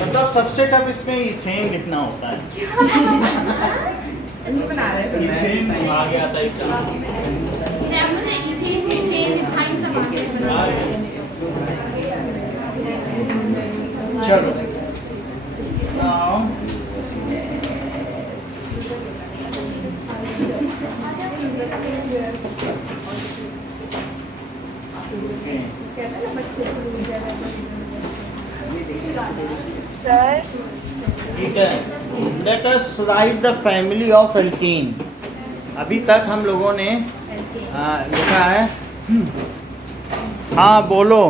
मतलब सबसे टफ इसमें इथेन लिखना होता है। इथेन आ गया था एग्जाम। मुझे इथेन इथेन इथाइन सब आ गया। चलो नाउ ठीक है, let us right the family of alkene. अभी तक हम लोगों ने लिखा है। हाँ बोलो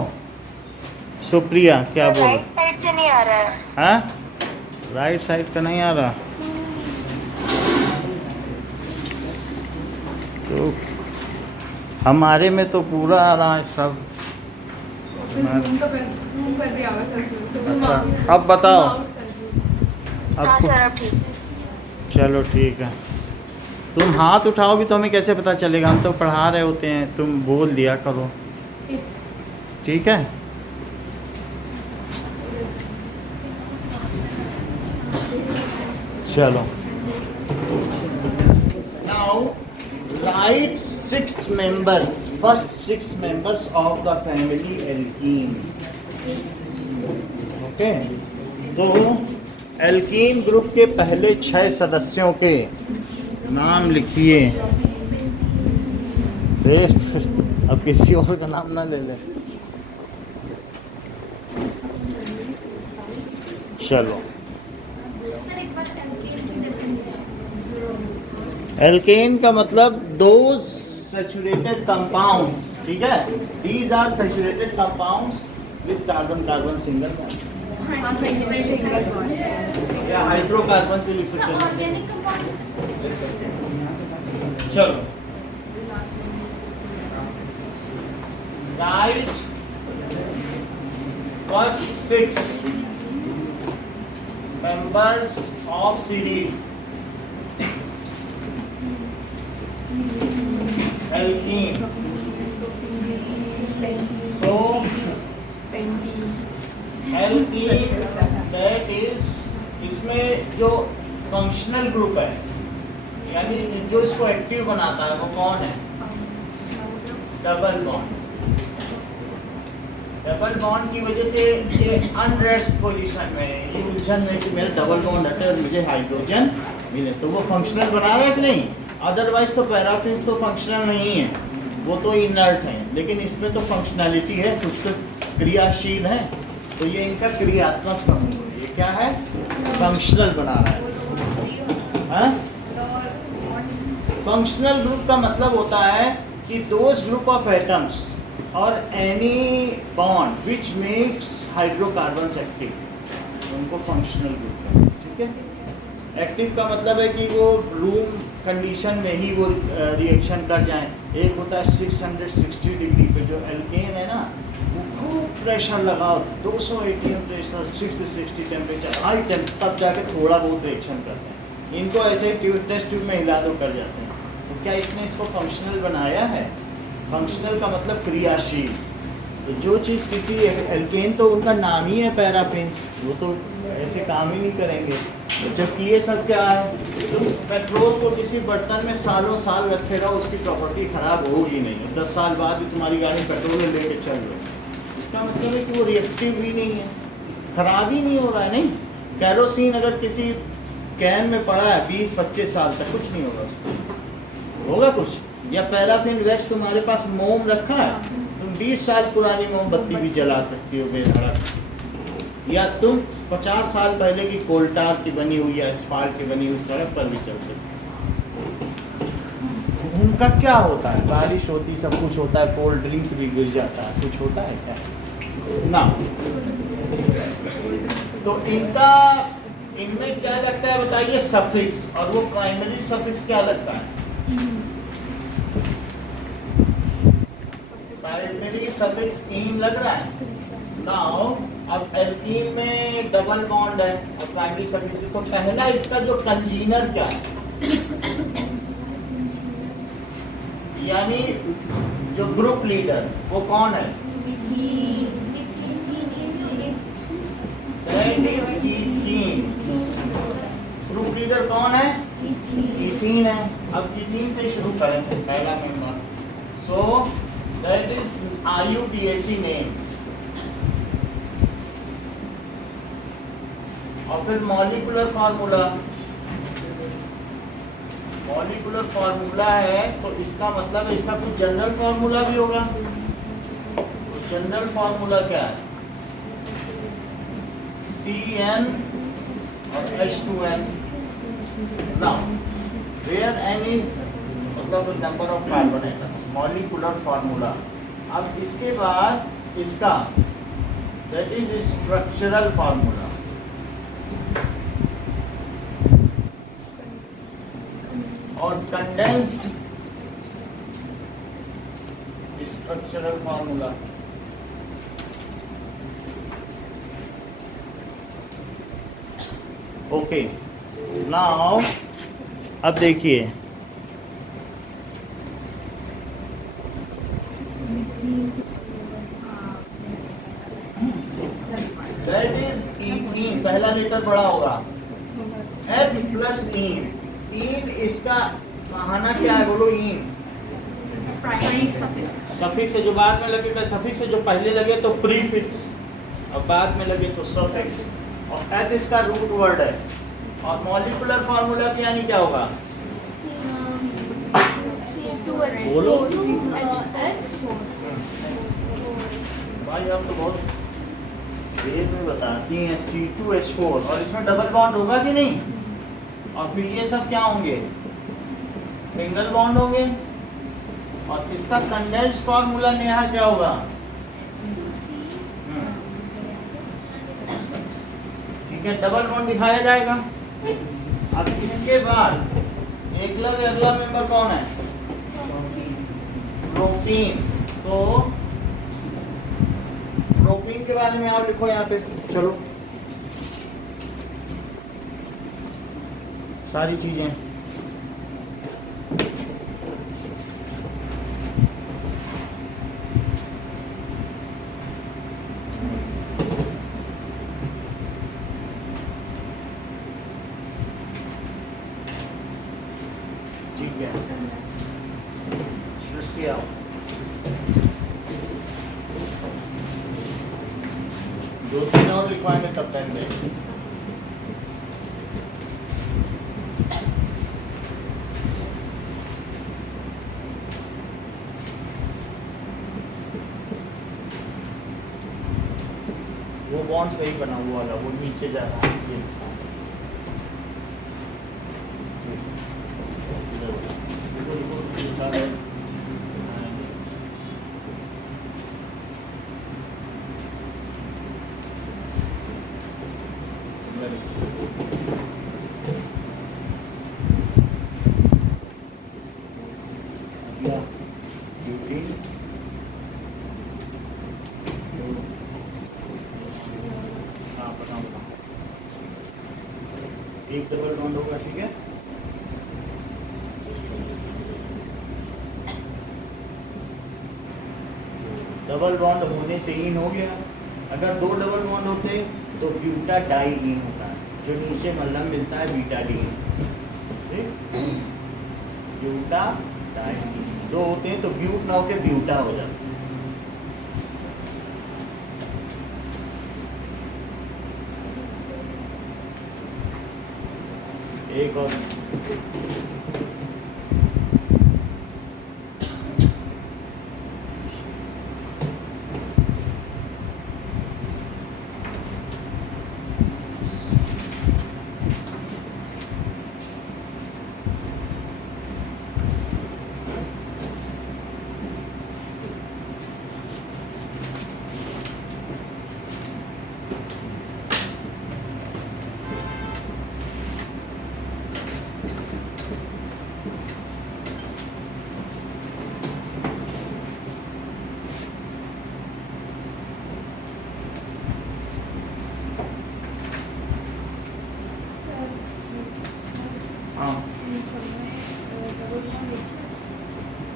सुप्रिया, क्या बोलो? राइट साइड से नहीं आ रहा है। हाँ, राइट साइड का नहीं आ रहा तो हमारे में तो पूरा आ रहा है सब। अच्छा, अब बताओ। हाँ अब सर अब ठीक। चलो ठीक है। तुम हाथ उठाओगी तो हमें कैसे पता चलेगा? हम तो पढ़ा रहे होते हैं, तुम बोल दिया करो, ठीक है? चलो now right 6 members, first 6 members of the family alkene. Okay, तो एल्कीन ग्रुप के पहले 6 सदस्यों के नाम लिखिए। अब किसी और का नाम ना ले ले। चलो, एल्केन का मतलब दो सैचुरेटेड कंपाउंड्स, ठीक है? These are saturated compounds with carbon carbon single bond, या हाइड्रोकार्बन भी लिख सकते हैं। Organic compound. चलो write first 6 members of series alkene. So alkene that is, इसमें जो फंक्शनल ग्रुप है, यानी जो इसको एक्टिव बनाता है वो कौन है? Double bond. डबल बॉन्ड की वजह से ये अनरेस्ट पोजीशन में, ये उलझन में कि मेरा डबल बॉन्ड हटे और मुझे हाइड्रोजन मिले, तो वो फंक्शनल बना रहा है कि नहीं? अदरवाइज तो पैराफिन्स तो फंक्शनल नहीं है, वो तो इनर्ट है, लेकिन इसमें तो फंक्शनैलिटी है, कुछ तो क्रियाशील है, तो ये इनका क्रियात्मक समूह है। ये क्या है? फंक्शनल बना रहा है। फंक्शनल ग्रुप का मतलब होता है कि दोज ग्रुप ऑफ एटम्स और any bond which makes hydrocarbons active, उनको फंक्शनल ग्रुप कहते हैं, ठीक है? एक्टिव का मतलब है कि वो रूम कंडीशन में ही वो रिएक्शन कर जाएं। एक होता है 660 डिग्री पे, जो एल्केन है ना, वो खूब प्रेशर लगाओ, 200 ATM pressure, 660 temperature, high temp, तब जाके थोड़ा बहुत रिएक्शन करते हैं। इनको ऐसे टेस्ट ट्यूब में हिला दो कर जाते हैं। तो क्या इसने इसको फंक्शनल बनाया है? फंक्शनल का मतलब क्रियाशील। तो जो चीज़ किसी एल्केन, तो उनका नाम ही है पैराफिन्स, वो तो ऐसे काम ही नहीं करेंगे। तो जबकि ये सब क्या है? तो पेट्रोल को किसी बर्तन में सालों साल रखे रहो, उसकी प्रॉपर्टी खराब होगी नहीं, 10 साल बाद भी तुम्हारी गाड़ी पेट्रोल लेके चल रही है। इसका मतलब है कि वो रिएक्टिव ही नहीं है, खराब ही नहीं हो रहा है। नहीं, कैरोसिन अगर किसी कैन में पड़ा है 20-25 साल तक, कुछ नहीं होगा उसको, होगा कुछ? या पैराफिन वैक्स तुम्हारे पास मोम रखा है, तुम 20 साल पुरानी मोमबत्ती भी जला सकती हो बेधड़क, या तुम 50 साल पहले की कोल्टार की बनी हुई या एस्फाल्ट की बनी हुई सड़क पर भी चल सकती हो। उनका क्या होता है? बारिश होती, सब कुछ होता है, कोल्ड ड्रिंक भी गिर जाता है, कुछ होता है क्या? ना। तो इनका, इनमें क्या लगता है बताइए? सफिक्स। और वो प्राइमरी सफिक्स क्या लगता है? प्राइमरी सफिक्स इन लग रहा है। नाउ अब एल्कीन में डबल बॉन्ड है और प्राइमरी सफिक्स, तो पहला इसका जो कंजीनर क्या है, यानी जो ग्रुप लीडर, वो कौन है? That is लीडर कौन है? इथीन है। अब इथीन से शुरू करेंगे पहला member. So that is IUPAC name. और फिर मॉलिक्यूलर फार्मूला, मॉलिक्यूलर फार्मूला है तो इसका मतलब है इसका कुछ जनरल फार्मूला भी होगा। तो जनरल फार्मूला क्या है? CN और H2N। Now, where N is मतलब number of carbon atoms, molecular formula. अब इसके बाद इसका दैट इज स्ट्रक्चरल फार्मूला। और condensed structural formula. Okay, now अब देखिए दैट इज ईन, पहला लेटर बड़ा होगा H प्लस ईन। ईन इसका बहाना क्या है? बोलो ईन। सफिक्स से जो बाद में लगेगा, सफिक्स से जो पहले लगे तो प्रीफिक्स, और बाद में लगे तो सफिक्स। और H इसका रूट वर्ड है। और मॉलिक्यूलर फार्मूला की यानी क्या होगा? बोलो भाई, आप तो बहुत देर में बताती हैं। C2H4 और इसमें डबल बॉन्ड होगा कि नहीं? और फिर ये सब क्या होंगे? सिंगल बॉन्ड होंगे। और इसका कंडेंस्ड फार्मूला नेहा क्या होगा? ठीक है, डबल बॉन्ड दिखाया जाएगा। अब इसके बाद अगला मेंबर कौन है? प्रोटीन। तो प्रोटीन के बारे में आप लिखो यहाँ पे। चलो सारी चीजें ठीक है। सृष्टि आओ। दो तीन और लिखवाएंगे तब पेन देंगे। वो बॉन्ड सही बना हुआ वाला, वो नीचे जा रहा है। ये एक डबल बॉन्ड होगा, ठीक है। डबल बॉन्ड होने से इन हो गया। अगर दो डबल बॉन्ड होते तो ब्यूटा डाई इन होता है, जो नीचे मल्लम मिलता है बीटा डी। ब्यूटा डाई, दो होते हैं तो ब्यूट ना होके ब्यूटा हो जाता है। एक और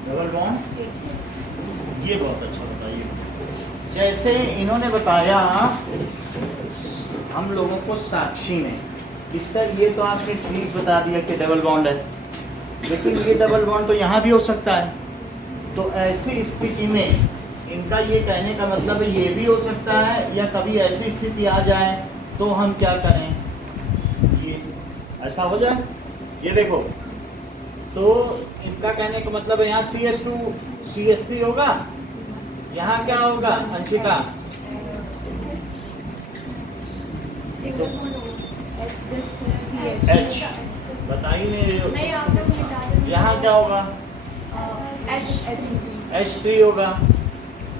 डबल बॉन्ड, ये बहुत अच्छा बताइए। जैसे इन्होंने बताया हम लोगों को साक्षी ने कि सर ये तो आपने ठीक बता दिया कि डबल बॉन्ड है, लेकिन ये डबल बॉन्ड तो यहाँ भी हो सकता है। तो ऐसी स्थिति में इनका ये कहने का मतलब है ये भी हो सकता है, या कभी ऐसी स्थिति आ जाए तो हम क्या करें, ये ऐसा हो जाए। ये देखो, तो इनका कहने का मतलब है यहाँ CH2 CH3 होगा, यहाँ क्या होगा अंशिका? H बताइए नहीं आपने मुझे डाला यहाँ क्या होगा? H3 होगा,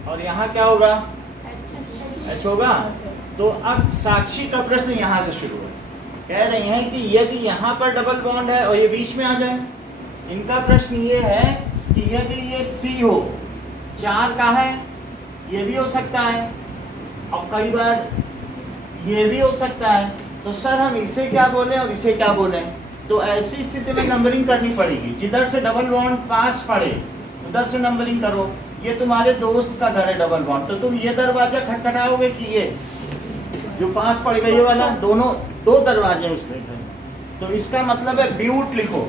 और यहाँ क्या होगा? H होगा। तो अब साक्षी का प्रश्न यहाँ से शुरू है, कह रही हैं कि यदि यहाँ पर डबल बॉन्ड है और ये बीच में आ जाए। इनका प्रश्न ये है कि यदि ये C हो, 4 का है, ये भी हो सकता है, और कई बार ये भी हो सकता है, तो सर हम इसे क्या बोलें और इसे क्या बोलें? तो ऐसी स्थिति में नंबरिंग करनी पड़ेगी। जिधर से डबल बॉन्ड पास पड़े उधर से नंबरिंग करो। ये तुम्हारे दोस्त का घर है डबल बॉन्ड, तो तुम ये दरवाजा खटखटाओगे कि ये जो पास पड़ेगा ये वाला? दोनों दो दरवाजे उसके घर। तो इसका मतलब है ब्यूट लिखो,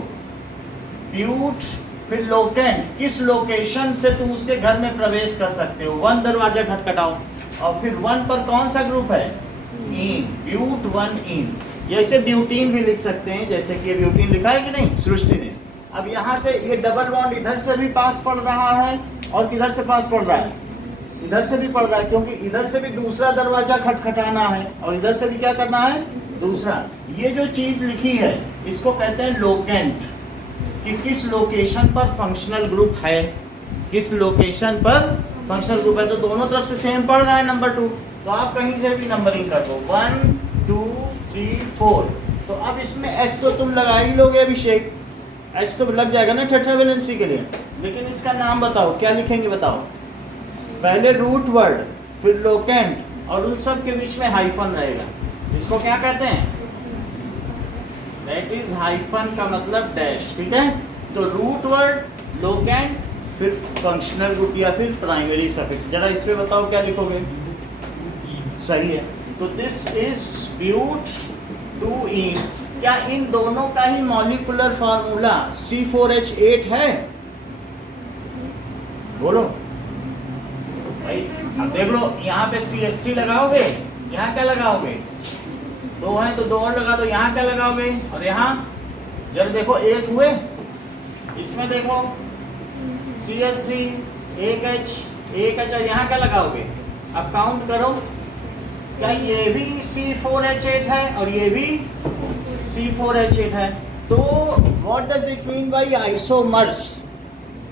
ब्यूट, फिर लोकेंट, किस लोकेशन से तुम उसके घर में प्रवेश कर सकते हो। 1 दरवाजा खटखटाओ, और फिर 1 पर कौन सा ग्रुप है? इन, ब्यूट 1 इन। जैसे ब्यूटीन भी लिख सकते हैं, जैसे कि ये ब्यूटीन लिखा है कि नहीं सृष्टि ने। अब यहाँ से ये डबल बॉन्ड इधर से भी पास पड़ रहा है और किधर से पास पड़ रहा है? इधर से भी पड़ रहा है, क्योंकि इधर से भी दूसरा दरवाजा खटखटाना है और इधर से भी क्या करना है? दूसरा। ये जो चीज लिखी है इसको कहते हैं लोकेंट, कि किस लोकेशन पर फंक्शनल ग्रुप है, किस लोकेशन पर फंक्शनल ग्रुप है। तो दोनों तरफ से सेम पड़ रहा है नंबर 2, तो आप कहीं से भी नंबरिंग कर दो, 1 2 3 4। तो अब इसमें H तो तुम लगा ही लोगे अभिषेक, H तो लग जाएगा ना टेट्रावेलेंसी के लिए, लेकिन इसका नाम बताओ, क्या लिखेंगे बताओ? पहले रूट वर्ड, फिर लोकेंट, और उन सब के बीच में हाइफन रहेगा। इसको क्या कहते हैं? दैट इज हाइफन का मतलब डैश, ठीक है। तो रूट वर्ड, लोकेंट, फिर फंक्शनल ग्रुप या फिर प्राइमरी सफिक्स। जरा इस पे बताओ क्या लिखोगे? सही है। तो दिस इज ब्यूट 2 इन। क्या इन दोनों का ही मॉलिक्यूलर फार्मूला C4H8 है? बोलो भाई। अब देख लो, यहाँ पे CH3 लगाओगे, यहाँ क्या लगाओगे? 2 है तो 2 और लगा दो, यहाँ क्या लगाओगे? और यहाँ जरा देखो 1 हुए, इसमें देखो CH3 1H और यहाँ क्या लगाओगे? अब काउंट करो, क्या ये भी C4H8 है और ये भी C4H8 है? तो what does it mean by isomers?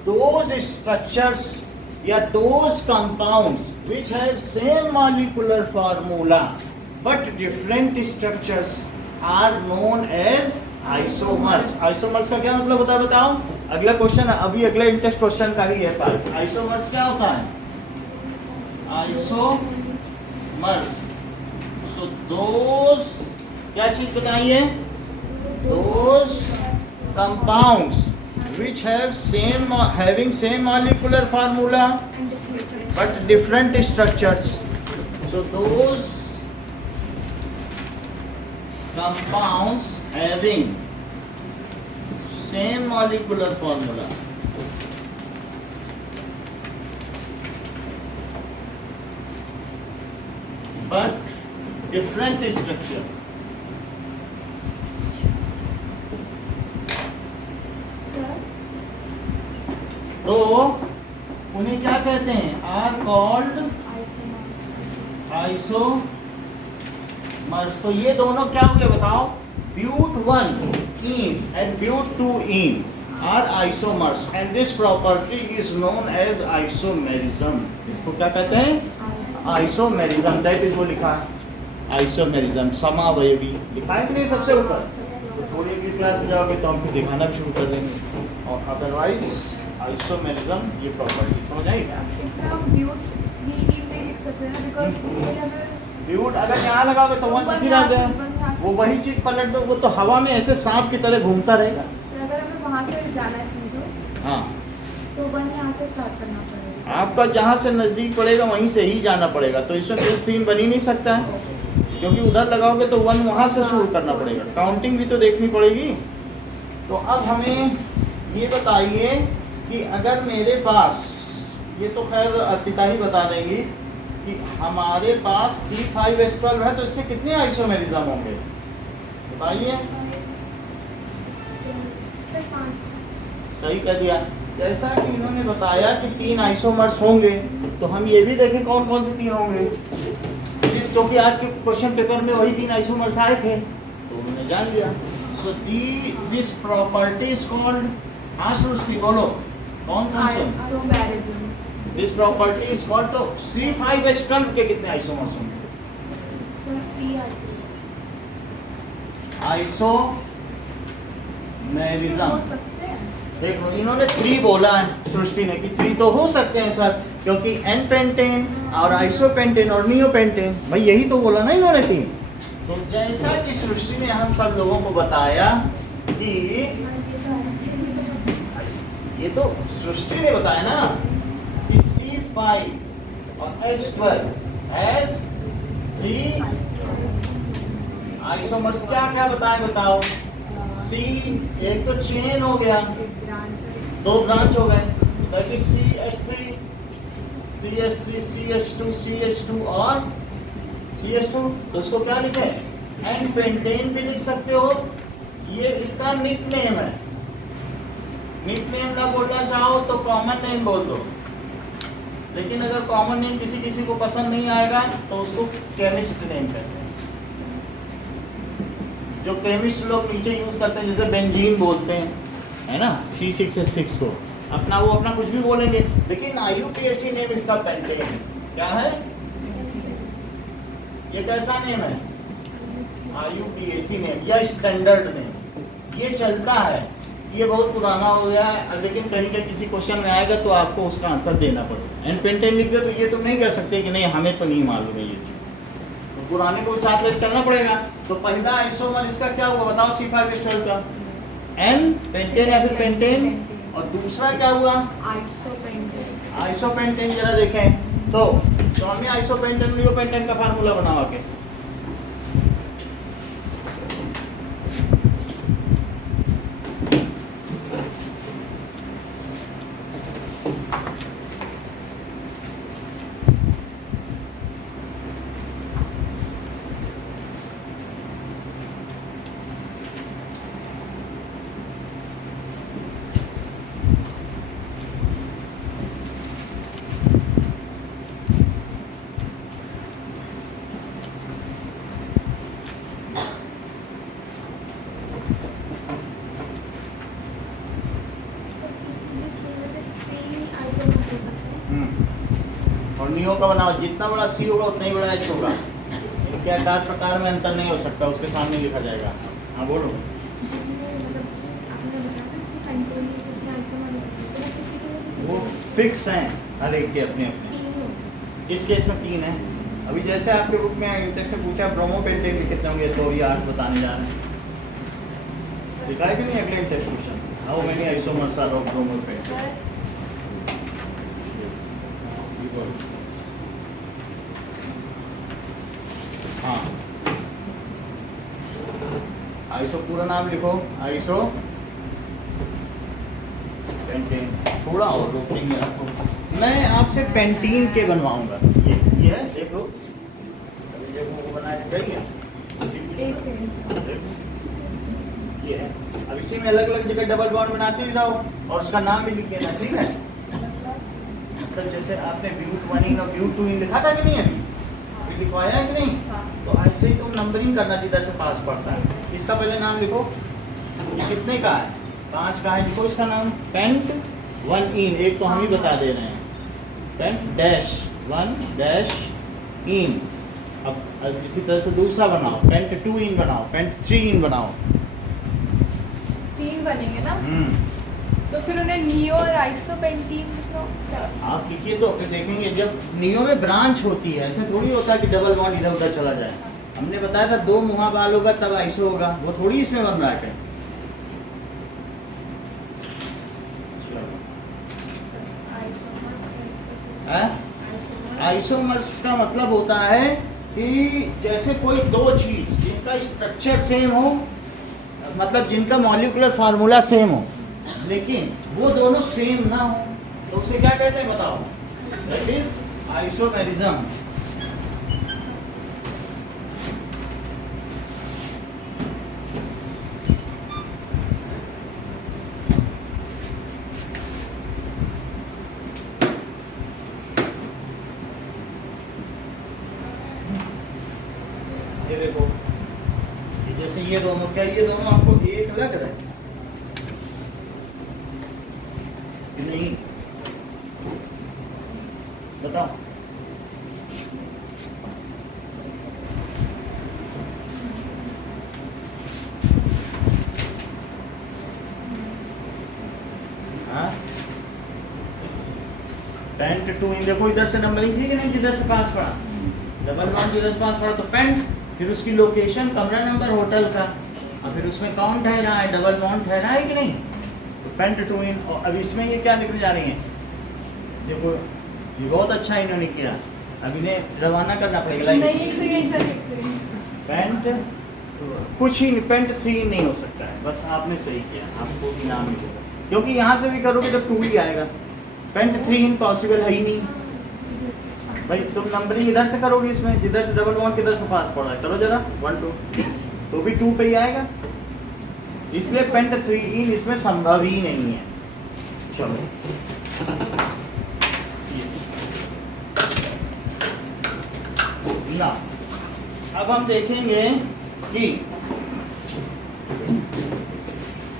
Those structures या those compounds which have same molecular formula but different structures are known as isomers. Isomers का क्या मतलब होता है बताओ? अगला क्वेश्चन, अभी अगला इंटरेस्ट क्वेश्चन का ही है पार्ट। आइसोमर्स क्या होता है? आइसोमर्स, सो दोज, क्या चीज बताइए? Those compounds which have having same molecular formula but different structures. So those compounds having same molecular formula but different structure. तो उन्हें क्या कहते हैं? Are called isomers. तो ये दोनों क्या हो गए बताओ? But 1 ene and but 2 ene are isomers and this property is known as isomerism. इसको क्या कहते हैं? आइसोमेरिज्म। दैट इज वो लिखा आइसोमेरिज्म, समावयवी लिखा है कि नहीं सबसे ऊपर? तो थोड़ी अगली क्लास में जाओगे तो हम फिर दिखाना भी शुरू कर देंगे। और अदरवाइज आइसोमेरिज्म ये प्रॉपर्टी समझ आई? इसका हम ब्यूट भी पे लिख सकते हैं, बिकॉज़ इसके लिए हमें ब्यूट अगर यहाँ लगाओगे तो 1 फिर आ जाए, वो वही चीज पलट दो, वो तो हवा में ऐसे सांप की तरह घूमता रहेगा। तो अगर हमें वहाँ से जाना है समझो, हाँ, तो 1 यहाँ से स्टार्ट करना पड़ेगा। आपका जहाँ से नजदीक पड़ेगा वहीं से ही जाना पड़ेगा। तो इसमें ब्यूट 3 बन ही नहीं सकता है। क्योंकि उधर लगाओगे तो 1 वहाँ से शुरू करना पड़ेगा, काउंटिंग भी तो देखनी पड़ेगी। तो अब हमें ये बताइए कि अगर मेरे पास, ये तो खैर अर्पिता ही बता देंगी, कि हमारे पास C5H12 है तो इसके कितने आइसोमेरिज्म होंगे बताइए। सही कह दिया। जैसा कि इन्होंने बताया कि 3 आइसोमर्स होंगे, तो हम ये भी देखें कौन कौन से 3 होंगे। क्योंकि आज के क्वेश्चन पेपर में वही 3 आइसोमर्स आए थे तो उन्होंने जान लिया। So this property is called, हाँ सृष्टि बोलो कौन कौन से, दिस प्रॉपर्टी इज कॉल्ड। तो C5H12 के कितने आइसोमर्स होंगे? आइसोमेरिज्म देखो, इन्होंने 3 बोला है सृष्टि ने कि 3 तो हो सकते हैं सर, क्योंकि एन पेंटेन और आइसोपेंटेन और नियोपेंटेन, भाई यही तो बोला ना इन्होंने 3। तो जैसा कि सृष्टि ने हम सब लोगों को बताया कि ये तो सृष्टि ने बताया ना कि C5 और H12 हैज 3 आइसोमर्स। क्या क्या बताए बताओ। C एक तो चेन हो गया, 2 ब्रांच हो गए, that is CH3 CH3 CH2 CH2 और CH2। तो इसको क्या लिखे, एन पेंटेन भी लिख सकते हो। ये इसका निकनेम है, निकनेम ना बोलना चाहो तो कॉमन नेम बोल दो, लेकिन अगर कॉमन नेम किसी किसी को पसंद नहीं आएगा तो उसको केमिस्ट नेम कहते हैं। जो केमिस्ट लोग नीचे यूज करते हैं, जैसे बेंजीन बोलते हैं, है ना, C6H6 को, अपना वो अपना कुछ भी बोलेंगे, लेकिन IUPAC नेम इसका पेंटेन है। क्या है ये, कैसा नेम है? IUPAC नेम या स्टैंडर्ड नेम, ये चलता है। ये बहुत पुराना हो गया है, लेकिन कहीं के किसी क्वेश्चन में आएगा तो आपको उसका आंसर देना पड़ेगा। एंड पेंटेन लिख दे तो ये तुम नहीं कर सकते कि नहीं हमें तो नहीं मालूम है ये चीज, तो पुराने को साथ लेकर चलना पड़ेगा। तो पहला आइसोमर इसका क्या हुआ बताओ, C5H12 का एन पेंटेन या फिर पेंटेन, और दूसरा क्या हुआ, आइसोपेंटेन। जरा देखें तो हमें आइसोपेंटेन नियोपेंटेन का फार्मूला बनाओ के। और नियो का बनाओ, जितना बड़ा C होगा उतना ही बड़ा H होगा। इनके आकार प्रकार में अंतर नहीं हो सकता, उसके सामने लिखा जाएगा। हाँ बोलो। वो फिक्स हैं हर एक के अपने अपने। इस केस में 3 है। अभी जैसे आपके बुक में इंटरेस्ट में पूछा ब्रोमोपेंटेन के कितने होंगे, तो ये 8 बताने जा रहे हैं। लिखा है कि नहीं अगले interest question, how many isomers are of bromopentane. हाँ, आइसो पूरा नाम लिखो, आइसो पेंटेन। थोड़ा और रोकेंगे आपको, मैं आपसे पेंटीन के बनवाऊंगा। ये है देख लो, अभी देखो वो बना के गई है, ये है। अब इसी में अलग अलग जगह डबल बॉन्ड बनाते ही रहो और उसका नाम भी लिख देना, ठीक है। मतलब जैसे आपने ब्यूट 1 और ब्यूट 2 लिखा था कि नहीं, अभी लिखवाया है कि नहीं, तो ऐसे ही तुम नंबरिंग करना जिधर से पास पड़ता है। इसका पहले नाम लिखो, ये कितने का है, 5 का है, लिखो इसका नाम पेंट 1 इन। एक तो हम ही बता दे रहे हैं, पेंट डैश 1 डैश इन। अब इसी तरह से दूसरा बनाओ, पेंट 2 इन बनाओ, पेंट 3 इन बनाओ। 3 बनेंगे ना, तो फिर उन्हें नियो और आइसोपेंटीन आप लिखिए तो फिर देखेंगे। जब नियो में ब्रांच होती है, ऐसे थोड़ी होता है कि डबल बॉन्ड इधर उधर चला जाए। हमने बताया था 2 मुहा बाल होगा तब आइसो होगा, वो थोड़ी इसमें बन रहा है। आइसोमर्स का मतलब होता है कि जैसे कोई दो चीज जिनका स्ट्रक्चर सेम हो, मतलब जिनका मॉलिक्यूलर फार्मूला सेम हो, लेकिन वो दोनों सेम ना हो, तो उसे क्या कहते हैं बताओ? That is isomerism. ये देखो, ये जैसे ये दोनों, क्या ये दोनों आपको एक लग रहा है कि नहीं? बताओ। हाँ, पेंट टू इन, देखो इधर से नंबरिंग थी कि नहीं, जिधर से पास पड़ा डबल बॉन्ड, जिधर से पास पड़ा तो पेंट, फिर उसकी लोकेशन कमरा नंबर होटल का, और फिर उसमें काउंट है रहा है, डबल बॉन्ड है रहा है कि नहीं, तो पेंट टू इन। और अब इसमें ये क्या लिखने जा रही हैं? देखो ये बहुत अच्छा इन्होंने किया, अब इन्हें रवाना करना पड़ेगा। पेंट कुछ ही, पेंट 3 नहीं हो सकता है, बस आपने सही किया, आपको इनाम मिलेगा, क्योंकि यहाँ से भी करोगे तो 2 ही आएगा। पेंट 3 इम्पॉसिबल है ही नहीं भाई। तुम नंबरिंग इधर से करोगे, इसमें जिधर से डबल बॉन्ड किधर से पास पड़ रहा है, करो जरा 1 2, तो भी 2 पे ही आएगा, इसलिए पेंट 3 इसमें संभव ही नहीं है। चलो ना, अब हम देखेंगे कि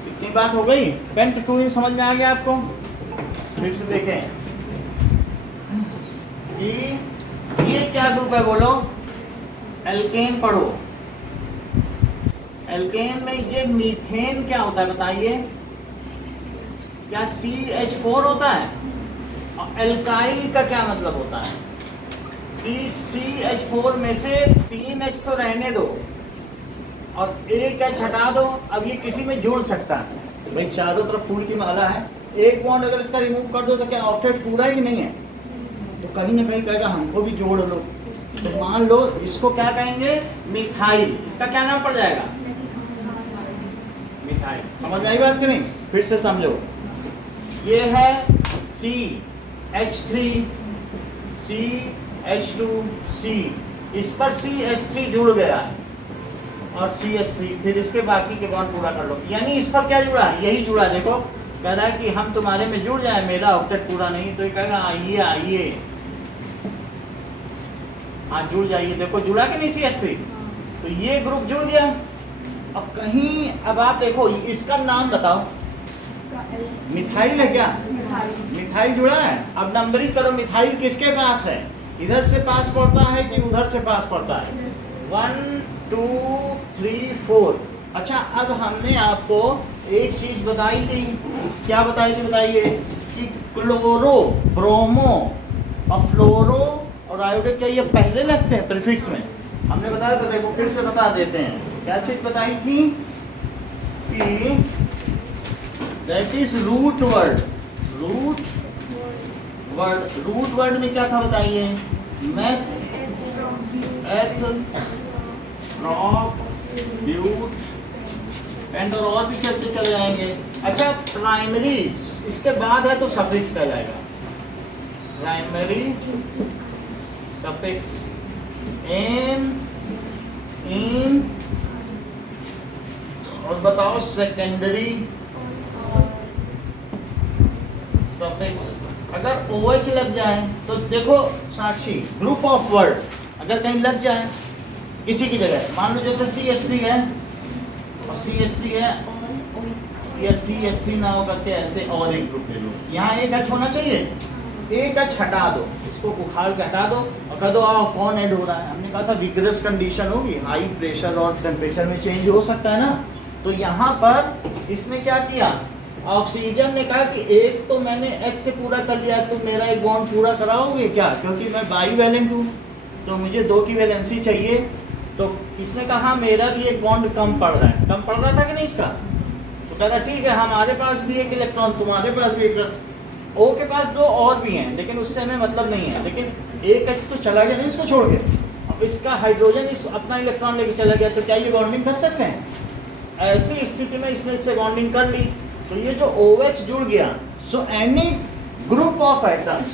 इतनी बात हो गई, पेंट 2 समझ में आ गया आपको? फिर से देखें कि ये क्या ग्रुप है, बोलो। एल्केन पढ़ो। एल्केन में ये मीथेन क्या होता है बताइए? क्या CH4 होता है? और एल्काइल का क्या मतलब होता है? कि CH4 में से 3H तो रहने दो और 1H हटा दो। अब ये किसी में जुड़ सकता है भाई, चारों तरफ फूल की माला है, एक बॉन्ड अगर इसका रिमूव कर दो तो क्या ऑक्टेट पूरा है कि नहीं है? तो कहीं ना कहीं कहेगा हमको भी जोड़ लो। तो मान लो इसको क्या कहेंगे? मिथाइल। इसका क्या नाम पड़ जाएगा? मिथाइल। समझ में आई बात कि नहीं? फिर से समझो, ये है CH3 CH2C, इस पर CH3 जुड़ गया है और CH3, फिर इसके बाकी के बॉन्ड पूरा कर लो। यानी इस पर क्या जुड़ा है? यही जुड़ा। देखो कह रहा है कि हम तुम्हारे में जुड़ जाए, मेरा ऑक्टेट पूरा नहीं, तो ये कहेगा आइए आइए, हाँ जुड़ जाइए। देखो जुड़ा कि नहीं CH3, तो ये ग्रुप जुड़ गया। अब कहीं, अब आप देखो इसका नाम बताओ, मिथाइल है क्या? मिथाइल जुड़ा है। अब नंबरिंग करो, मिथाइल किसके पास है? इधर से पास पड़ता है कि उधर से पास पड़ता है? 1 2 3 4। अच्छा, अब हमने आपको एक चीज बताई थी, क्या बताई थी बताइए? कि क्लोरो, ब्रोमो और फ्लोरो और आयोडिक, क्या ये पहले लगते हैं प्रीफिक्स में? हमने बताया था, देखो फिर से बता देते हैं। क्या चीज बताई थी? कि that is root word. Root word में क्या था बताइए? मैथ, एथ, प्रॉप, ब्यूट एंड और भी चलते चले जाएंगे। अच्छा, प्राइमरी इसके बाद है तो सफिक्स कहलाएगा। प्राइमरी सफिक्स एन, इन, और बताओ सेकेंडरी सफिक्स। अगर OH लग जाए तो देखो साक्षी, ग्रुप ऑफ वर्ड अगर कहीं लग जाए किसी की जगह, मान लो जैसे CH3 है और CH3 है, या CH3 ना हो करके ऐसे और एक ग्रुप ले लो। यहाँ एक H होना चाहिए, एक H हटा दो, इसको उखाड़ के हटा दो और कह दो आओ कौन ऐड हो रहा है। हमने कहा था विग्रस कंडीशन होगी, हाई प्रेशर और टेम्परेचर में चेंज हो सकता है ना। तो यहाँ पर इसने क्या किया? ऑक्सीजन ने कहा कि एक तो मैंने H से पूरा कर लिया, तुम मेरा एक बॉन्ड पूरा कराओगे क्या? क्योंकि मैं बाईवैलेंट हूँ तो मुझे 2 की वैलेंसी चाहिए। तो इसने कहा मेरा भी एक बॉन्ड कम पड़ रहा है। कम पड़ रहा था कि नहीं इसका? तो कह रहा ठीक है, हमारे पास भी एक इलेक्ट्रॉन, तुम्हारे पास भी एक, O के पास 2 और भी हैं लेकिन उससे हमें मतलब नहीं है, लेकिन एक H तो चला गया नहीं इसको छोड़ के। अब इसका हाइड्रोजन इस अपना इलेक्ट्रॉन लेके चला गया, तो क्या ये बॉन्डिंग कर सकते हैं? ऐसी स्थिति में इसने इससे बॉन्डिंग कर ली, तो ये जो OH जुड़ गया, so any group of atoms,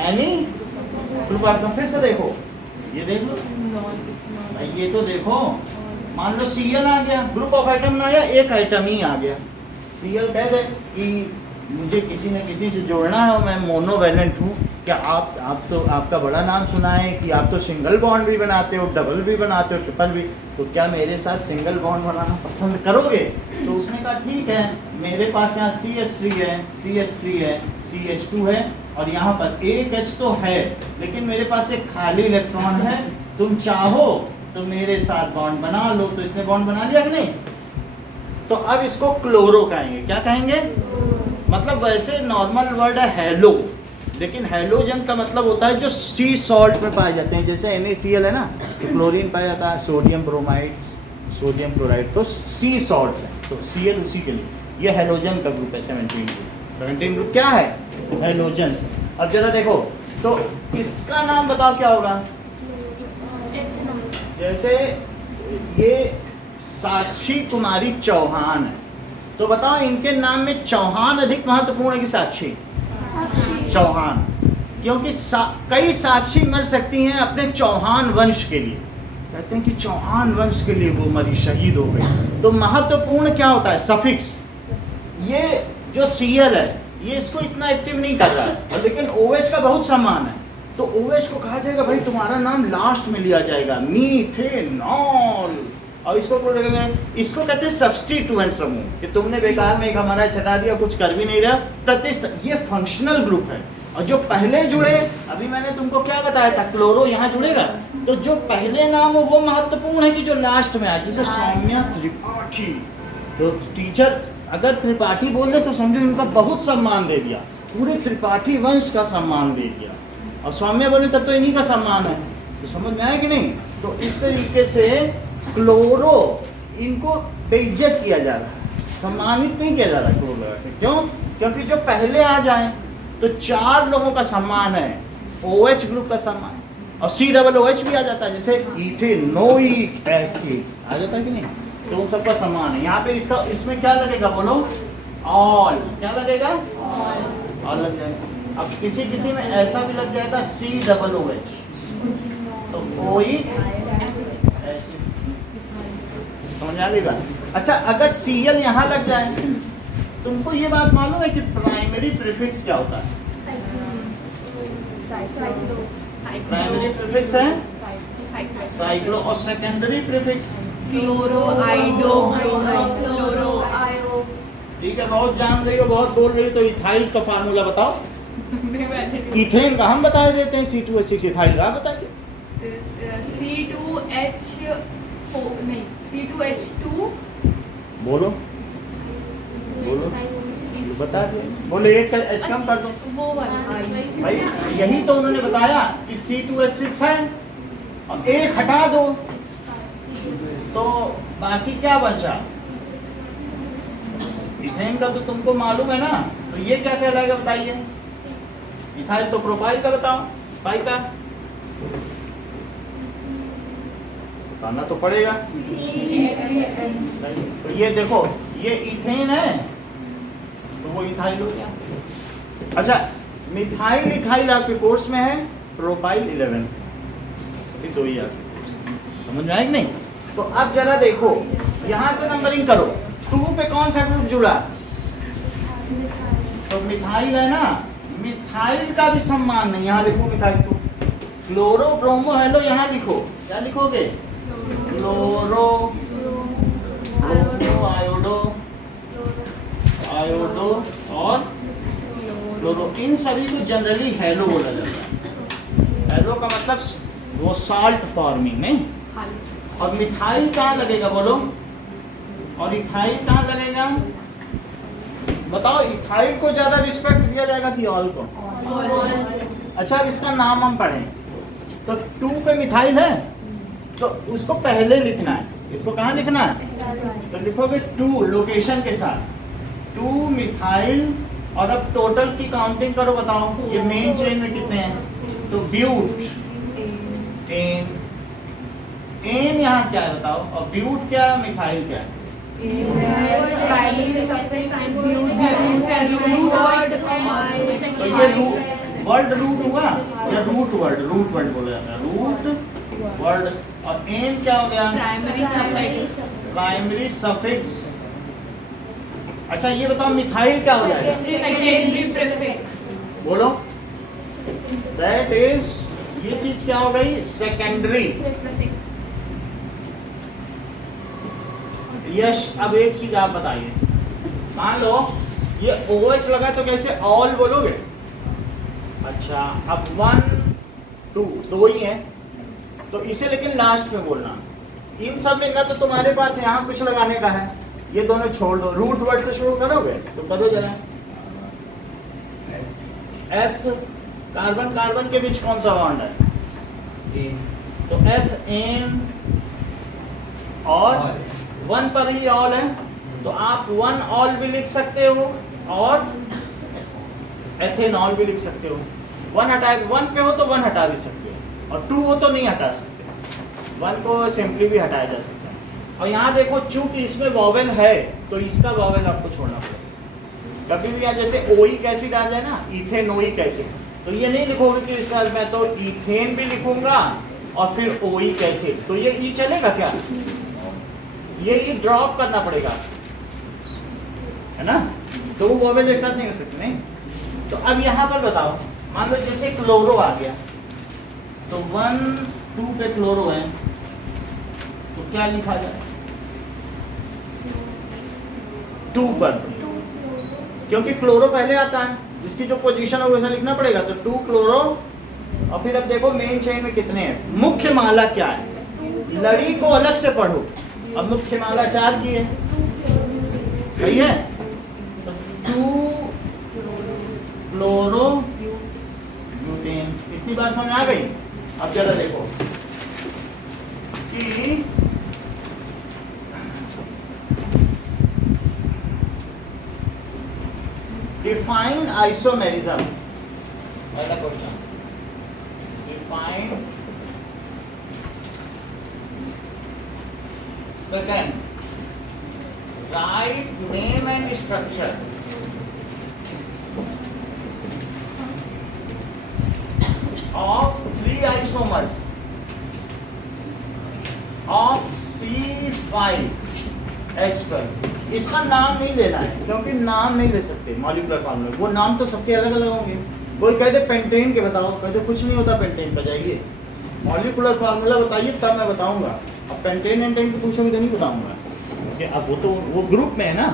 any group of, फिर से देखो, ये देखो भाई, ये तो देखो, मान लो Cl आ गया, ग्रुप ऑफ एटम में आया, एक एटम ही आ गया, Cl कह दे कि मुझे किसी न किसी से जोड़ना है और मैं मोनोवैलेंट हूँ। क्या आप तो आपका बड़ा नाम सुना है कि आप तो सिंगल बॉन्ड भी बनाते हो, डबल भी बनाते हो, ट्रिपल भी, तो क्या मेरे साथ सिंगल बॉन्ड बनाना पसंद करोगे? तो उसने कहा ठीक है, मेरे पास यहाँ CH3 है, CH3 है, CH2 है, और यहाँ पर एक H तो है, लेकिन मेरे पास एक खाली इलेक्ट्रॉन है, तुम चाहो तो मेरे साथ बॉन्ड बना लो। तो इसने बॉन्ड बना लिया कि नहीं? तो अब इसको क्लोरो कहेंगे। क्या कहेंगे? मतलब वैसे नॉर्मल वर्ड है हेलो, लेकिन हेलोजन का मतलब होता है जो सी सॉल्ट में पाए जाते हैं, जैसे NaCl है ना, तो क्लोरीन पाया जाता है, सोडियम ब्रोमाइड्स, सोडियम क्लोराइड, तो सी सॉल्ट्स हैं, तो Cl उसी के लिए। ये हेलोजन का ग्रुप है 17 ग्रुप क्या है? हेलोजन। अब जरा देखो, तो इसका नाम बताओ क्या होगा? जैसे ये साक्षी कुमारी चौहान है, तो बताओ इनके नाम में चौहान अधिक महत्वपूर्ण है कि साक्षी? चौहान, क्योंकि कई साक्षी मर सकती हैं अपने चौहान वंश के लिए, कहते हैं कि चौहान वंश के लिए वो मरी, शहीद हो गई। तो महत्वपूर्ण क्या होता है? सफिक्स। ये जो Cl है ये इसको इतना एक्टिव नहीं कर रहा है, और लेकिन OH का बहुत सम्मान है, तो OH को कहा जाएगा भाई तुम्हारा नाम लास्ट में लिया जाएगा, मीथेनॉल। और इसको इसको कहते हैं सब्स्टिट्यूएंट समूह, कि तुमने बेकार में एक हमारा छटा दिया, कुछ कर भी नहीं रहा, प्रतिस्थ। ये फंक्शनल ग्रुप है। और जो पहले जुड़े, अभी मैंने तुमको क्या बताया था, क्लोरो यहाँ जुड़ेगा, तो जो पहले नाम हो वो महत्वपूर्ण है कि जो लास्ट में आए, जैसे सौम्या त्रिपाठी। तो टीचर अगर त्रिपाठी बोल रहे तो समझो इनका बहुत सम्मान दे दिया, पूरे त्रिपाठी वंश का सम्मान दे दिया। और सौम्या बोले तब तो इन्हीं का सम्मान है, तो समझ में आया कि नहीं? तो इस तरीके से क्लोरो, इनको बेइज्जत किया जा रहा है, सम्मानित नहीं किया जा रहा क्लोरो। क्यों? क्योंकि जो पहले आ जाए तो 4 लोगों का सम्मान है, OH ग्रुप का सम्मान, और COOH भी आ जाता है, जैसे इथेनोइक एसिड आ जाता है कि नहीं? तो उन सबका सम्मान है। यहाँ पे इसका, इसमें क्या लगेगा बोलो? ऑल। क्या लगेगा? ऑल लग जाएगा। अब किसी किसी में ऐसा भी लग जाएगा COOH, तो ओइक एसिड। समझ आ गई बात? अच्छा, अगर Cl यहाँ लग जाए, तुमको ये बात मालूम है कि प्राइमरी प्रीफिक्स क्या होता है? प्राइमरी प्रीफिक्स है साइक्लो, और सेकेंडरी प्रीफिक्स क्लोरो, आइडो, ब्रोमो, फ्लोरो, आयो। ठीक है, बहुत जान रही हो, बहुत बोल रही हो, तो इथाइल का फार्मूला बताओ। इथेन का हम बता देते हैं, C2H6, इथाइल का बताइए। C2H2 बोलो बोलो, बता दिए, बोले एक का H कम कर दो। वो वाला भाई यही तो उन्होंने बताया कि C2H6 है, और एक हटा दो तो बाकी क्या बचा? इथेन का तो तुमको मालूम है ना, तो ये क्या कहलाएगा बताइए? इथाइल तो प्रोपाइल का बताओ, पाई का बताना तो पड़ेगा। तो ये देखो, ये इथेन है तो वो इथाइल हो गया। अच्छा, मिथाइल इथाइल आपके कोर्स में है, प्रोपाइल 11, सभी 2 ही आते, समझ में आया कि नहीं? तो अब जरा देखो, यहां से नंबरिंग करो, 2 पे कौन सा ग्रुप जुड़ा? तो मिथाइल है ना, मिथाइल का भी सम्मान नहीं, यहाँ लिखो मिथाइल को। क्लोरो, ब्रोमो, हेलो, यहाँ लिखो, क्या लिखोगे? क्लोरो, ब्रोमो, आयोडो, आयोडो और क्लोरो, इन सभी को जनरली हेलो बोला जाता है। हेलो का मतलब वो साल्ट फॉर्मिंग नहीं। और मिथाइल कहाँ लगेगा बोलो? और इथाइल कहाँ लगेगा? बताओ, इथाइल को ज्यादा रिस्पेक्ट दिया जाएगा कि ऑल को? अच्छा, अब इसका नाम हम पढ़ें तो 2 पे मिथाइल है, तो उसको पहले लिखना है। इसको कहाँ लिखना है? तो लिखोगे 2 लोकेशन के साथ, 2 मिथाइल। और अब टोटल की काउंटिंग करो, बताओ ये मेन चेन में कितने हैं? तो ब्यूट, एन, एन यहाँ क्या है बताओ, और ब्यूट क्या है, मिथाइल क्या है? तो ये वर्ड रूट हुआ या रूट वर्ड बोला जाता है, रूट वर्ड। और एन क्या हो गया? Primary suffix. अच्छा ये बताओ मिथाइल क्या हो जाएगा? बोलो। दैट इज, ये चीज क्या हो गई? सेकेंडरी। यश अब एक चीज आप बताइए, मान लो ये OH लगा तो कैसे ऑल बोलोगे? अच्छा अब 1 2 दो ही हैं तो इसे लेकिन लास्ट में बोलना। इन सब में ना तो तुम्हारे पास यहाँ कुछ लगाने का है, ये दोनों छोड़ दो, रूट वर्ड से शुरू करोगे तो करो जरा। एथ, कार्बन कार्बन के बीच कौन सा बॉन्ड है? तो एथ एन, और 1 पर ही ऑल है तो आप 1 ऑल भी लिख सकते हो और एथेनॉल भी लिख सकते हो। 1 हटा, 1 पे हो तो 1 हटा भी सकते हो, और 2 हो तो नहीं हटा सकते। 1 को सिंपली भी हटाया जा सकता है। और यहाँ देखो चूंकि इसमें वॉवेल है तो इसका वॉवेल आपको छोड़ना पड़ेगा। कभी भी यहाँ जैसे ओइक एसिड आ जाए ना, इथेनोइक एसिड, तो ये नहीं लिखोगे कि सर मैं तो इथेन भी लिखूंगा और फिर ओइक एसिड, तो ये ई चलेगा क्या? ये ई ड्रॉप करना पड़ेगा, है ना? तो वो वॉवेल एक साथ नहीं हो सकते, नहीं। तो अब यहाँ पर बताओ, मान लो जैसे क्लोरो आ गया तो 1 2 पे क्लोरो है तो क्या लिखा जाए? 2 पर, क्योंकि फ्लोरो पहले आता है, जिसकी जो पोजीशन है वैसा लिखना पड़ेगा। तो 2 क्लोरो, और फिर अब देखो मेन चेन में कितने हैं। मुख्य माला क्या है? लड़ी को अलग से पढ़ो। अब मुख्य माला 4 की है, सही है? तो 2 क्लोरो ब्यूटेन। इतनी बात समझ आ गई? अब जरा देखो कि डिफाइन आइसोमेरिज्म, पहला question. Define, second write name and structure, of 3 isomers of C5H12। इसका नाम नहीं लेना है क्योंकि नाम नहीं ले सकते मॉलिक्यूलर फार्मूला, वो नाम तो सबके अलग अलग होंगे। कोई कहते पेंटेन के बताओ, कहते कुछ नहीं होता पेंटेन पर, जाइए मॉलिक्यूलर फार्मूला बताइए तब मैं बताऊंगा। अब पेंटेन एंटेन को पूछोगे तो नहीं बताऊंगा, क्योंकि अब वो तो वो ग्रुप में है ना,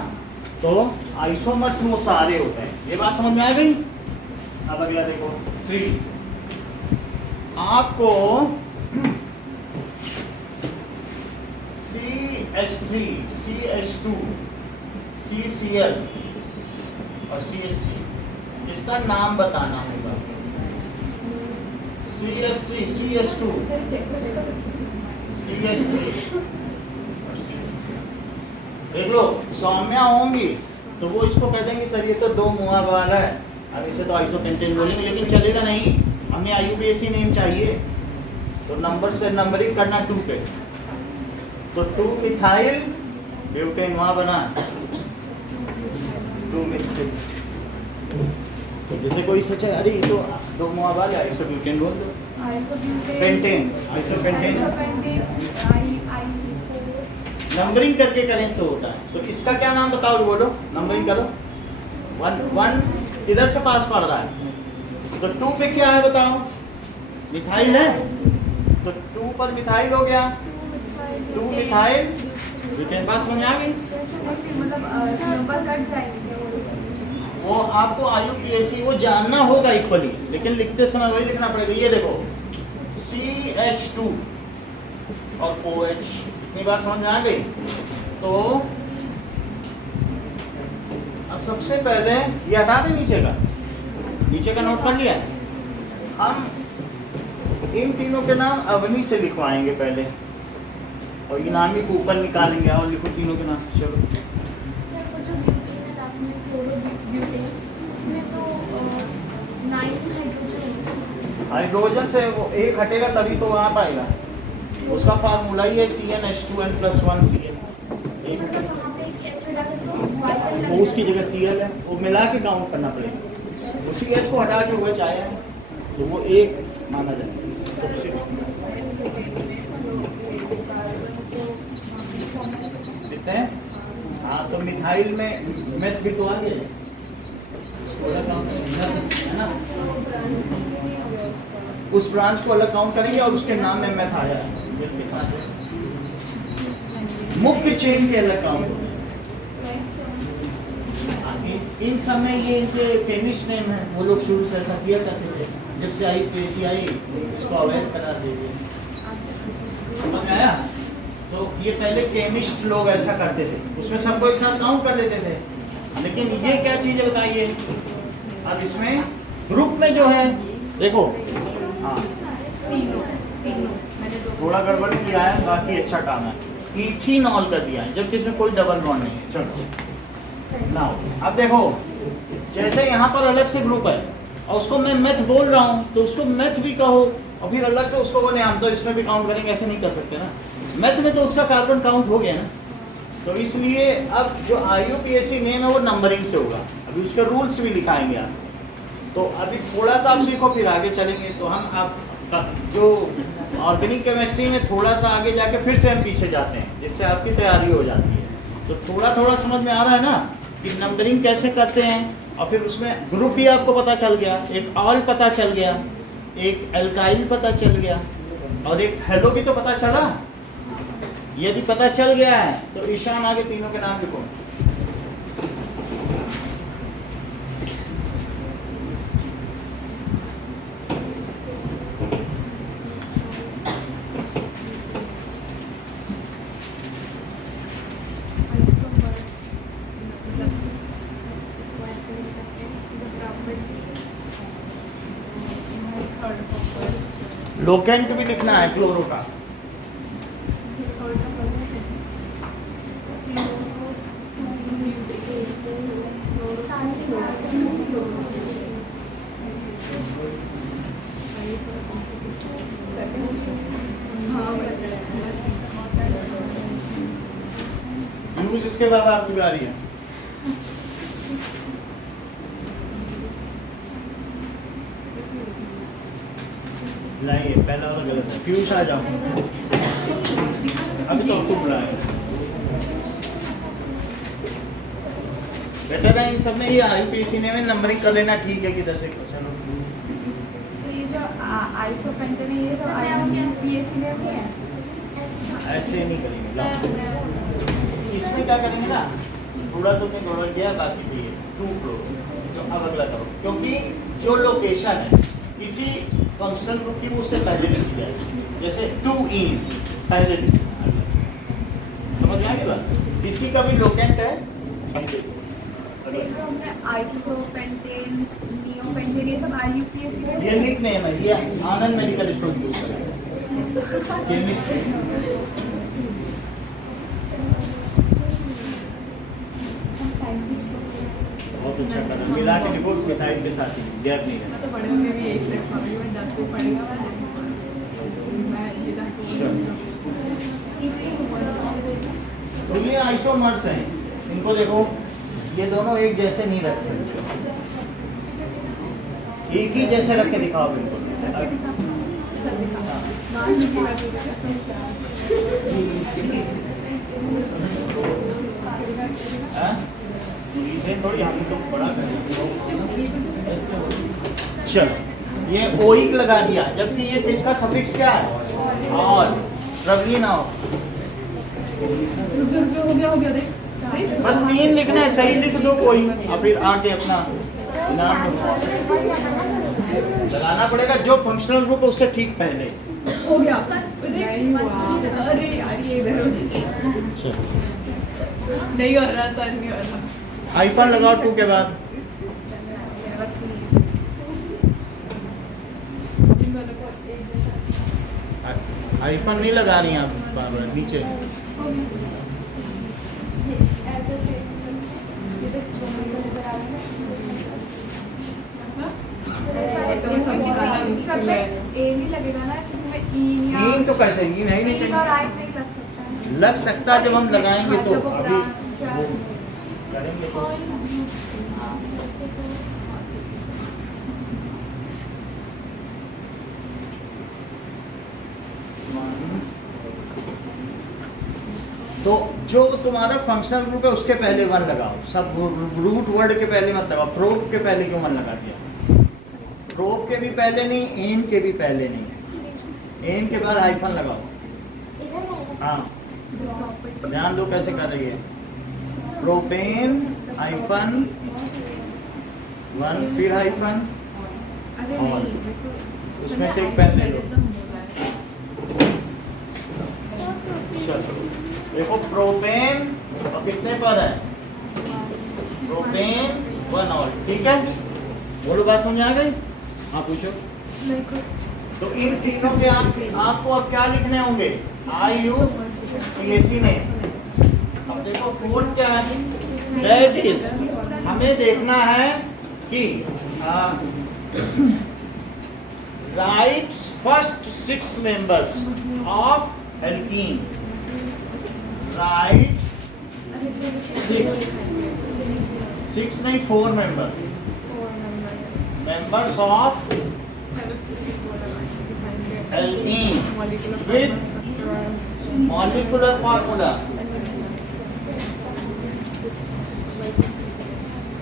तो आइसोमर्स वो सारे होते हैं। ये बात समझ में आ गई? अब अगला देखो 3, आपको CH3, CH2, CCl और CH3 इसका नाम बताना होगा। CH3, CH2, CH3 और CH3। देख लो सौम्या होंगी तो वो इसको कह देंगे सर ये तो 2 मुआ वाला है, अब इसे तो आइसोपेंटेन बोलेंगे, लेकिन चलेगा नहीं, हमें IUPAC नेम चाहिए। तो नंबर से नंबरिंग करना 2 पे, तो 2 मिथाइल ब्यूटेन वहाँ बना 2 मिथाइल। तो जैसे कोई सोचे अरे ये तो 2 मुआ वाला है, आइसोब्यूटेन बोल दो, पेंटेन, आइसोपेंटेन। नंबरिंग करके करें तो होता है। तो इसका क्या नाम बताओ, बोलो नंबरिंग करो। 1 इधर से पास पड़ रहा है तो 2 पे क्या है बताओ? मिथाइल है, तो 2 पर मिथाइल हो गया, 2 मिथाइल ब्यूटेन। पास समझ आ गई? वो आपको IUPAC वो जानना होगा इक्वली, लेकिन लिखते समय वही लिखना पड़ेगा। ये देखो CH2 और OH, इतनी बात समझ में आ गई? तो अब सबसे पहले ये हटा दे नीचे का नोट कर लिया। हम इन तीनों के नाम अवनी से लिखवाएंगे पहले, और इनामी को ऊपर निकालेंगे। और लिखो तीनों के नाम, चलो। हाइड्रोजन से वो एक हटेगा तभी तो वहाँ पाएगा। उसका फार्मूला ही है CnH2n+1 Cl। मतलब वहाँ पे एक H हटा के तो Y वो उसकी जगह Cl है, वो मिला के काउंट करना पड़ेगा। उसी H को हटा के हुए चाहे तो वो एक माना जाए। देखते हैं। हाँ तो मिथाइल में मेथ भी तो आ गया है ना, उस ब्रांच को अलग काउंट करेंगे और उसके नाम में मेथ आया है। मुख्य चेन के अलग काउंट होंगे। इन सब में ये इनके केमिस्ट नेम है, वो लोग शुरू से ऐसा किया करते थे। जब से आई पेशी आई इसको अवैध करार दे दिया। समझ में आया? तो ये पहले केमिस्ट लोग ऐसा करते थे, उसमें सबको एक साथ काउंट कर लेते थे। लेकिन ये क्या चीज़ है बताइए। अब इसमें ग्रुप में जो है देखो, हाँ थोड़ा गड़बड़ किया है, बाकी अच्छा काम है। इथेनॉल कर दिया है जबकि इसमें कोई डबल बॉन्ड नहीं है। चलो ना, अब देखो जैसे यहाँ पर अलग से ग्रुप है और उसको मैं मेथ बोल रहा हूँ तो उसको मेथ भी कहो और फिर अलग से उसको बोले हम तो इसमें भी काउंट करेंगे, ऐसे नहीं कर सकते ना। मेथ में तो उसका कार्बन काउंट हो गया ना, तो इसलिए अब जो IUPAC नेम है वो नंबरिंग से होगा। अभी उसके रूल्स भी लिखाएंगे आप, तो अभी थोड़ा सा आप सीखो फिर आगे चलेंगे। तो हम आप जो ऑर्गेनिक केमिस्ट्री में थोड़ा सा आगे जाके फिर से हम पीछे जाते हैं, जिससे आपकी तैयारी हो जाती है। तो थोड़ा थोड़ा समझ में आ रहा है ना कि नंबरिंग कैसे करते हैं। और फिर उसमें ग्रुप भी आपको पता चल गया, एक ऑल पता चल गया, एक एल्काइल पता चल गया और एक हेलो भी तो पता चला। यदि पता चल गया है तो ईशान आगे तीनों के नाम लिखो। लोकेंट भी लिखना है क्लोरो का। यूज इसके बाद आपकी बारी है। नहीं पहला वाला गलत है। पीयूष आ जाओ, अभी तो आपको बुलाया है। बेटर है इन सब में ये IUPAC ने में नंबरिंग कर लेना ठीक है किधर से। चलो ये जो आइसोपेंटेन है ये सब IUPAC में से है। ऐसे नहीं करेंगे, इसमें क्या करेंगे ना, थोड़ा तुमने गौरव किया बाकी सही है। 2 जो अब अगला करो, क्योंकि जो लोकेशन है किसी फंक्शनल ग्रुप की उससे पहले लिखी जाएगी। जैसे 2 इन पहले समझ में आ गई बात। इसी का भी लोकेंट है ऐसे। ये जो हमने आइसोपेंटेन, नियोपेंटेन ये सब IUPAC में ये निक नेम है, ये आनंद मेडिकल स्टोर यूज कर रहे हैं केमिस्ट्री। बहुत अच्छा कर मिला के लिखो मिसाइल के साथ ही, गैप नहीं है। तो बड़े होके भी एक लेक्चर में मैं 10 को पढ़ेगा मैं ये तक तो ये आइसोमर्स हैं, इनको देखो ये दोनों एक जैसे नहीं रख सकते, एक ही जैसे रख के दिखाओ बिल्कुल। थोड़ी हम तो बड़ा करें। चलो ये ओइक लगा दिया, जबकि ये इसका सफिक्स क्या है और प्रबलीन आओ। हो गया देख बस 3 लिखना है, सही लिख दो कोई और फिर आके अपना नाम लगाना पड़ेगा। जो फंक्शनल ग्रुप है उससे ठीक पहले हो गया। नहीं हुआ। अरे यार ये इधर हो गया। नहीं हो रहा सर, नहीं हो रहा। हाइफन लगाओ 2 के बाद। बस इन दोनों को एक जैसा हाइफन नहीं लगा रही आप बार-बार नीचे। सब में ए नहीं लगेगा ना, किसी में इन या इन तो कैसे इन है ही नहीं इन और कहीं। आई नहीं लग सकता है। लग सकता है जब हम लगाएंगे तो जब वो अभी branch क्या- वो करेंगे तो तो जो तुम्हारा फंक्शनल ग्रुप है उसके पहले वन लगाओ, सब रूट वर्ड के पहले मत लगाओ। प्रोब के पहले क्यों वन लगा दिया? प्रोब के भी पहले नहीं, एन के भी पहले नहीं, एन के बाद हाइफन लगाओ। हाँ ध्यान दो कैसे कर रही है। प्रोपेन हाइफन वन, फिर हाइफन, अरे और नहीं, मेरे को- उसमें से एक पेन ले लो। चलो देखो प्रोपेन और कितने पर है? प्रोपेन वन और, ठीक है। बोलो बात समझ आ गई? हाँ पूछो। मेरे को तो इन तीनों के आपको अब क्या लिखने होंगे? IUPAC में। अब देखो फोर्थ क्या है? दैट इज, हमें देखना है कि rights first 6 members of alkene. Right 6 नहीं 4 members of alkene with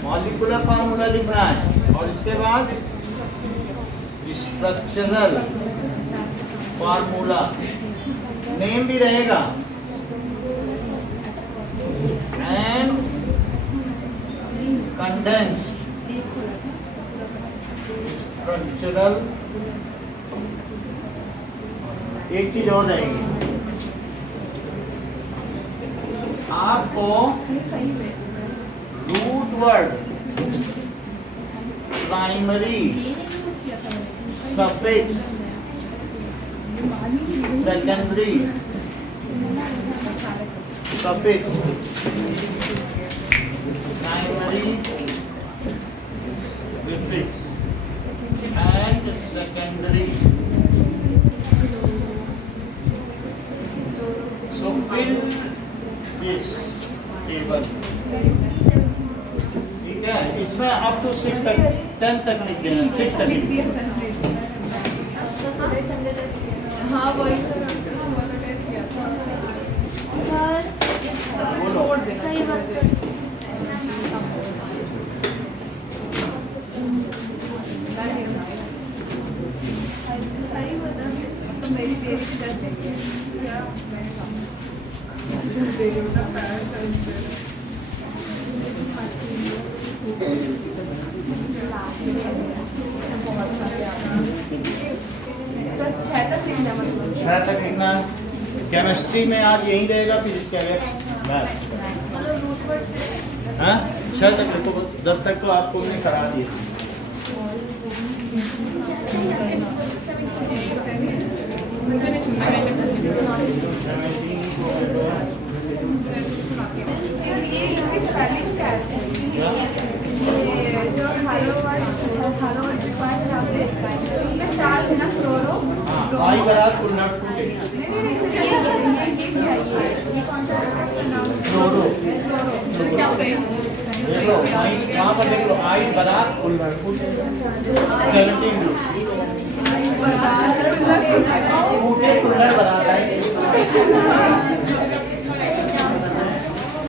molecular formula लिखना है, और इसके बाद स्ट्रक्चरल फार्मूला, नेम भी रहेगा, एंड कंडेंस्ड स्ट्रक्चरल। एक चीज और रहेगी, आपको root word, primary, suffix, secondary suffix, primary prefix and secondary. So fill this table, ठीक है। इसमें अप टू 6 तक, 10 तक लिख देना, 6 तक लिख देना। हाँ वही सर, हाँ वो तो टेस्ट किया था। बोलो। सही बात कर। सही बता, तो मेरी बेरी की दर्द है क्या? मैंने कहा सर 6 तक लिखना मतलब 6 तक लिखना। केमिस्ट्री में आज यही रहेगा, फिर इसके आगे मैथ्स। मतलब रूट वर्ड से हाँ 6 तक लिखो बस, 10 तक तो आपको हमने करा दिया। ये इसकी स्पेलिंग क्या है? ये जो हेलो वर्ड डिफाइन करते हैं, उसमें 4 है ना, क्लोरो। हाँ आई बरात कुल्लड़ टू नहीं सर, ये क्या है? ये कौन सा नाम? क्लोरो। क्लोरो क्या होता है? देखो आई वहाँ पर देख लो, आई बरात कुल्लड़ टू 17 फूटे कुल्लड़ बरात आई।